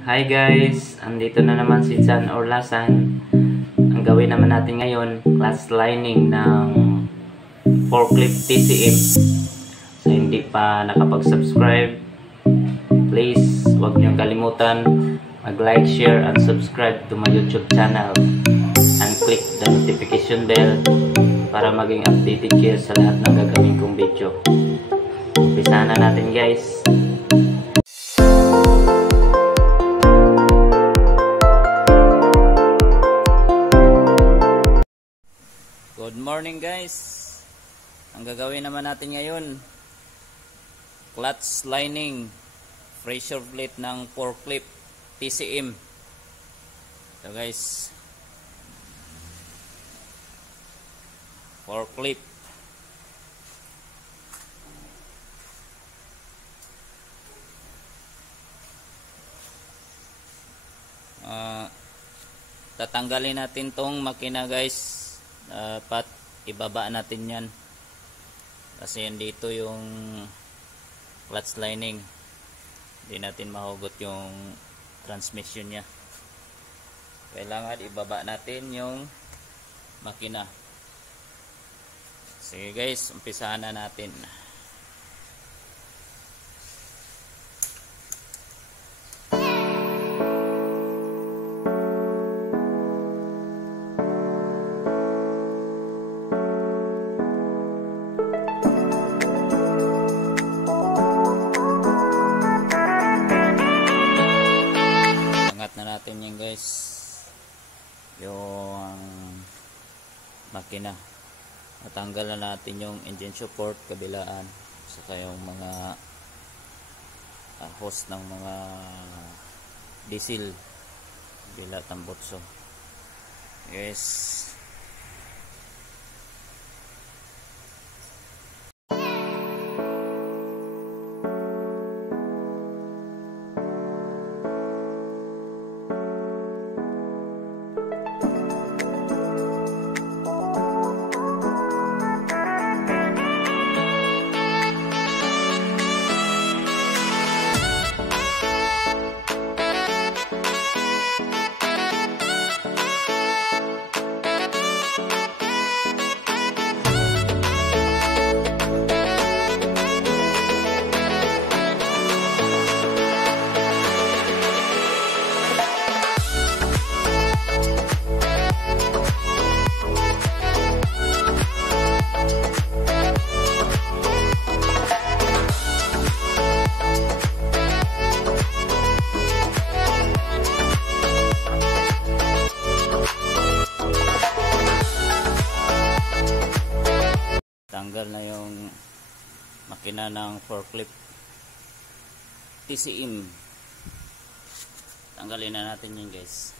Hi guys, andito na naman si Orlasan. Ang gawin naman natin ngayon, class lining ng forklift TCM. So hindi pa nakapag-subscribe, please huwag niyong kalimutan mag-like, share, and subscribe to my YouTube channel and click the notification bell para maging updated kayo sa lahat ng gagawin kong video. Umpisahan na natin guys. Good morning guys. Ang gagawin naman natin ngayon, clutch lining pressure plate ng forklift TCM. So guys, forklift tatanggalin natin tong makina guys. Dapat ibaba natin yan kasi dito yung clutch lining, hindi natin mahugot yung transmission nya. Kailangan ibaba natin yung makina. Sige guys, umpisahan na natin. Natin yan guys yung makina. Natanggal na natin yung engine support kabilaan, saka yung mga hose ng mga diesel bila tambotso guys. Tanggal na yung makina ng forklift TCM. Tanggalin na natin yun guys.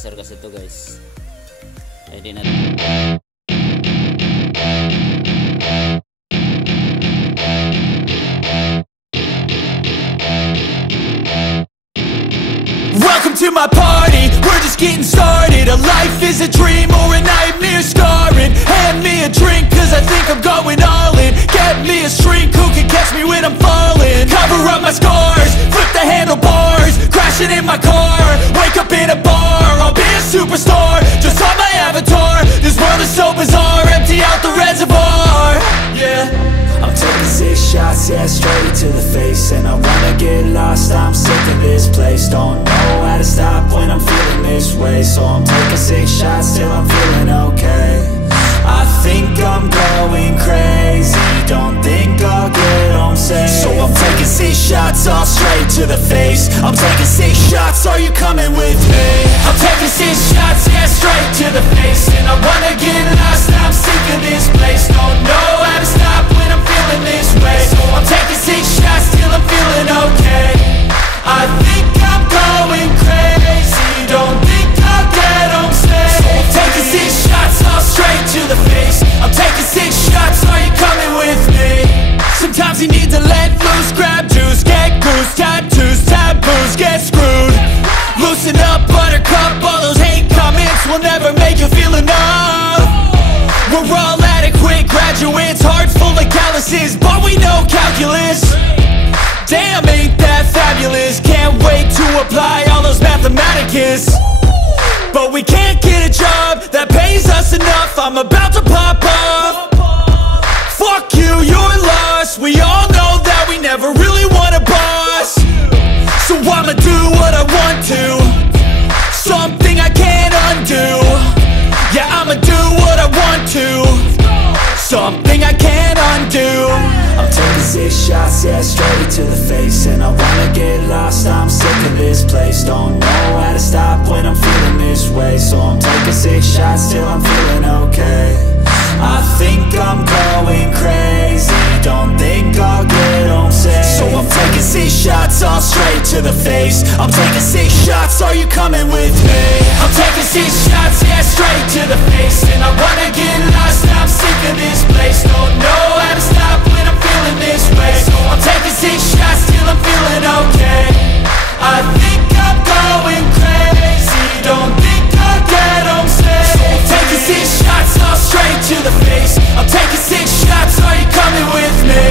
Sir kasi ito guys. Ready na. Welcome to my party, we're just getting started. A life is a dream or a nightmare scarring. Hand me a drink cause I think I'm going all in. Get me a shrink who can catch me when I'm falling. Cover up my scars, flip the handlebars. Crashing in my car, wake up in a bar. I'll be a superstar, just on my avatar. This world is so bizarre, empty out the reservoir. Yeah, I'm taking 6 shots, yeah, straight to the face. And I wanna get lost, I'm sick of this place. Don't know how to stop when I'm feeling this way. So I'm taking 6 shots till I'm feeling okay. I think I'm going crazy, don't think I'll get home safe. So I'm taking 6 shots, all straight to the face. I'm taking 6 shots, are you coming with me? I'm taking 6 shots, yeah, straight to the face. And I wanna get lost, I'm sick of this place. Don't know how to stop when I'm feeling this way. So I'm taking 6 shots till I'm feeling okay. I think I'm going crazy, don't think I'll get home safe. So I'm taking 6 shots, all straight to the face. I'm taking 6 shots, are you coming with me? Sometimes you need to let loose, grab juice, get goose, tattoos, taboos, get screwed. Loosen up, buttercup, all those hate comments will never make you feel enough. We're all adequate graduates, heart full of calluses, but we know calculus. Damn, ain't that fabulous? Can't wait to apply all those mathematicus. But we can't get a job that pays us enough. I'm about to pop off. Fuck you, you're lost. We all know that we never really want a boss. So I'ma do what I want to, something I can't undo. Yeah, I'ma do what I want to, something I can't undo. I'm taking 6 shots, yeah, straight to the face. And I wanna get lost, I'm sick of this place. Don't know how to stop when I'm feeling this way. So I'm taking 6 shots till I'm feeling okay. I think I'm going crazy, don't think I'll get home safe. So I'm taking 6 shots, all straight to the face. I'm taking 6 shots, are you coming with me? I'm taking 6 shots, yeah, straight to the face. And I wanna get lost, I'm sick of this place. Don't know how to stop when I'm feeling this way. So I'm taking 6 shots till I'm feeling okay. I think I'm going crazy, don't think I'll get home safe. So I'm taking 6 shots, all straight to the face. I'm taking 6 shots, are you coming with me?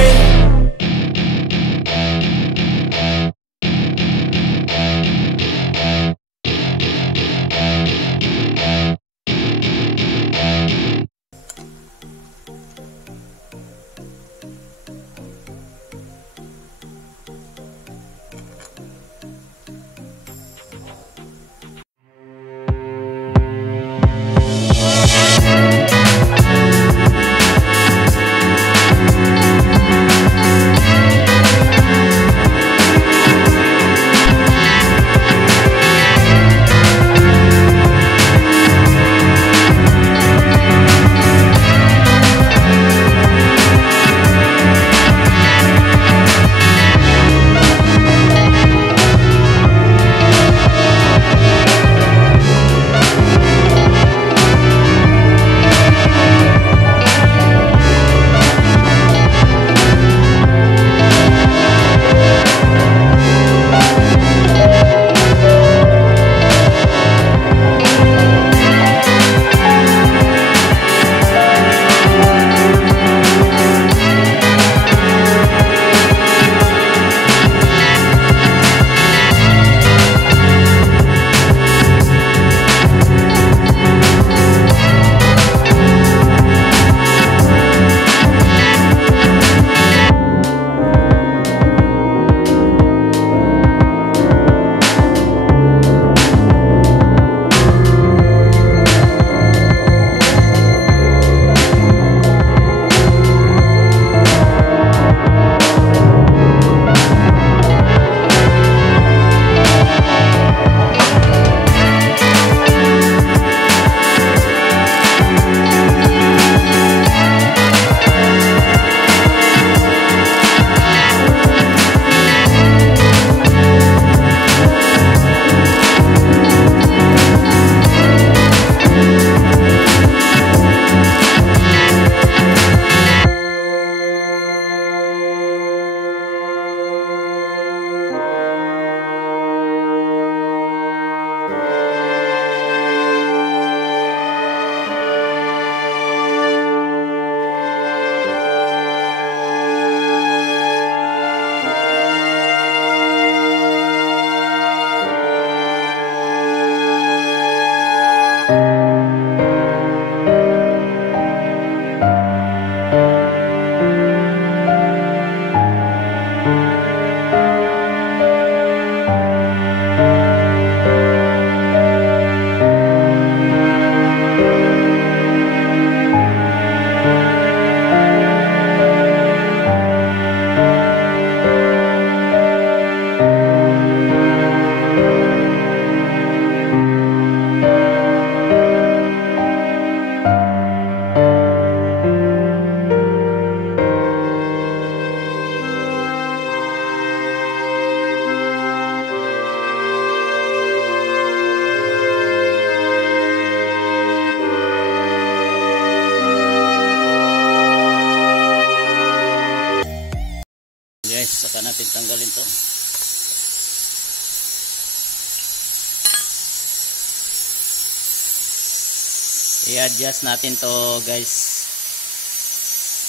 I-adjust natin to guys.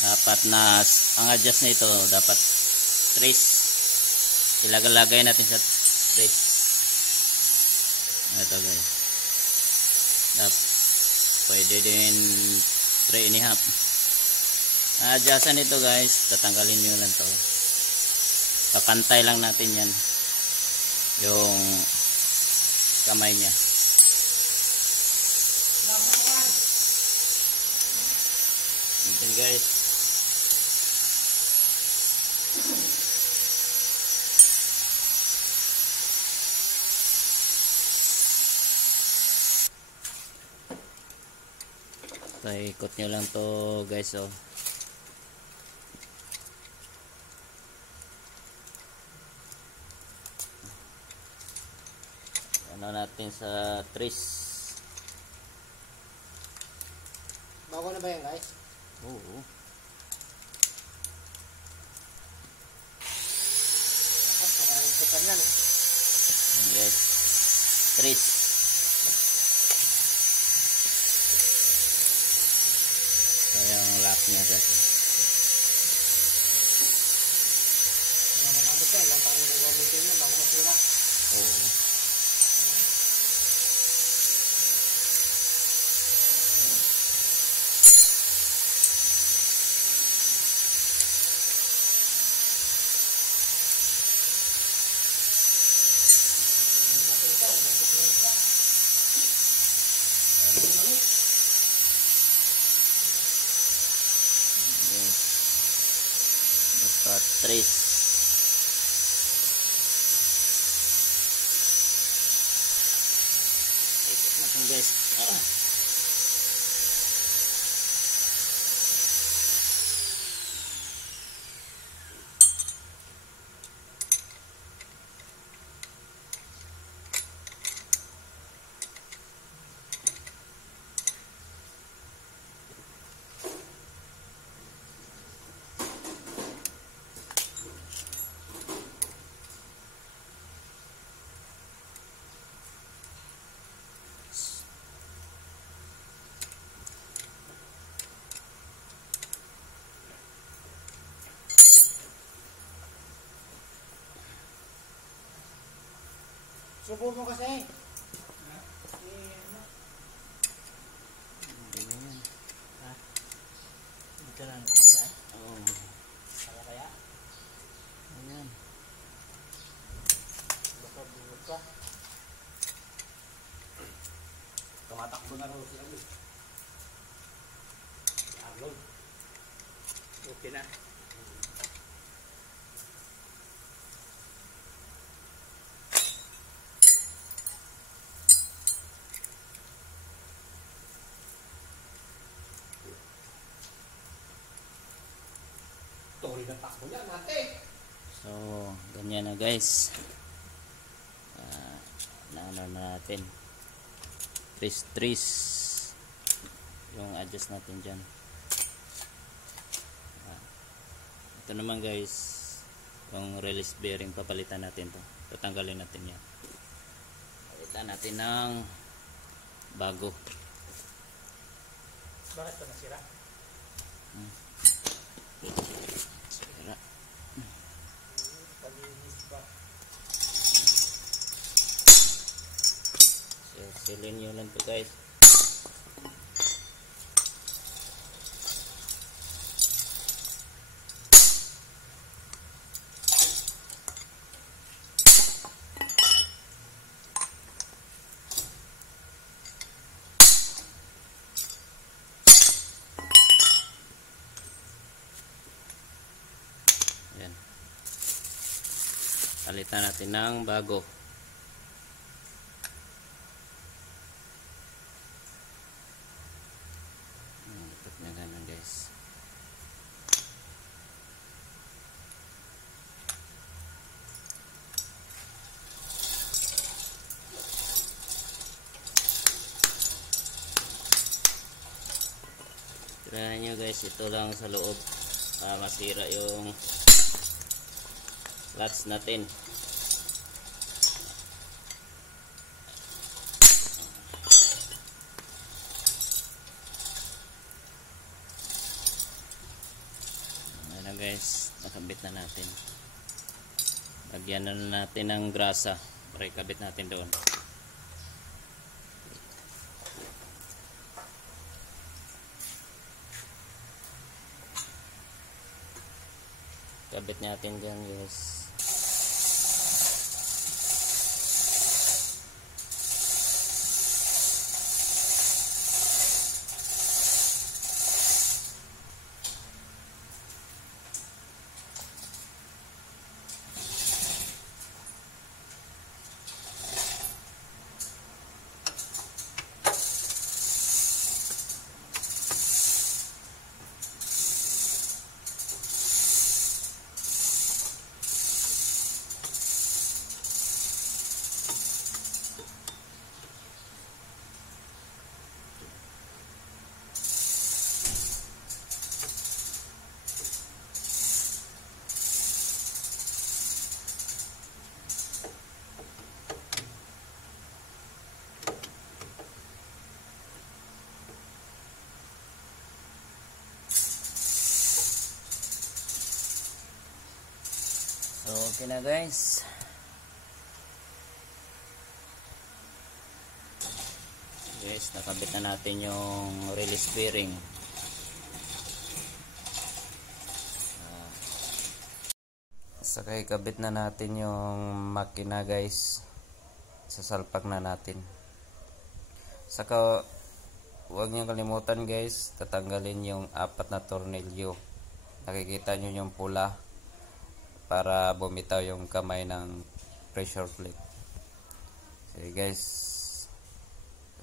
Dapat na ang adjust nito dapat trace. Ilagay natin sa trace. Ito guys. Pwede din 3.5. Adjustan nito guys, tatanggalin nyo lang to. Papantay lang natin yan yung kamay niya. Ito guys. So, ikot nyo lang to guys. Oh. Ano natin sa trace. Bago na ba yan guys? Oo. Tapos nakalimutan yan. Yes. Trace. So yung lock niya guys. Ilang gamit yan. Ilang tayo na gamitin yan bago masira. Oo. Basta trace. Ikot natin guys. Subo mo kasi. Dito na natin dyan. Oo. Kaya kaya? Ayan. Baka bugot ka. Tumatakbo na rin sila. Arnold. Okay na. Tuloy na takbo niya natin. So, ganyan na guys. Naano na natin. Trace yung adjust natin dyan. Ito naman guys, yung release bearing, papalitan natin to. Tatanggalin natin yan. Palitan natin ng bago. Bakit ito nasira? Sira. Palinis pa. So, silin nyo lang to guys. Yan. Palitan natin ng bago. Ikot na ganun guys. Tirahan nyo guys, ito lang sa loob. Masira yung clutch natin. guys, nakabit na natin. Lagyan na natin ng grasa para ikabit natin doon. Kabit natin dyan guys. So, okay na guys. Guys, nakabit na natin yung release bearing. Saka ikabit na natin yung makina guys. Sasalpak na natin. Saka huwag niyo kalimutan guys, tatanggalin yung 4 na tornilyo. Nakikita nyo yung pula para bumitaw yung kamay ng pressure plate. So guys,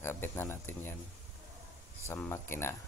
kabit na natin yan sa makina.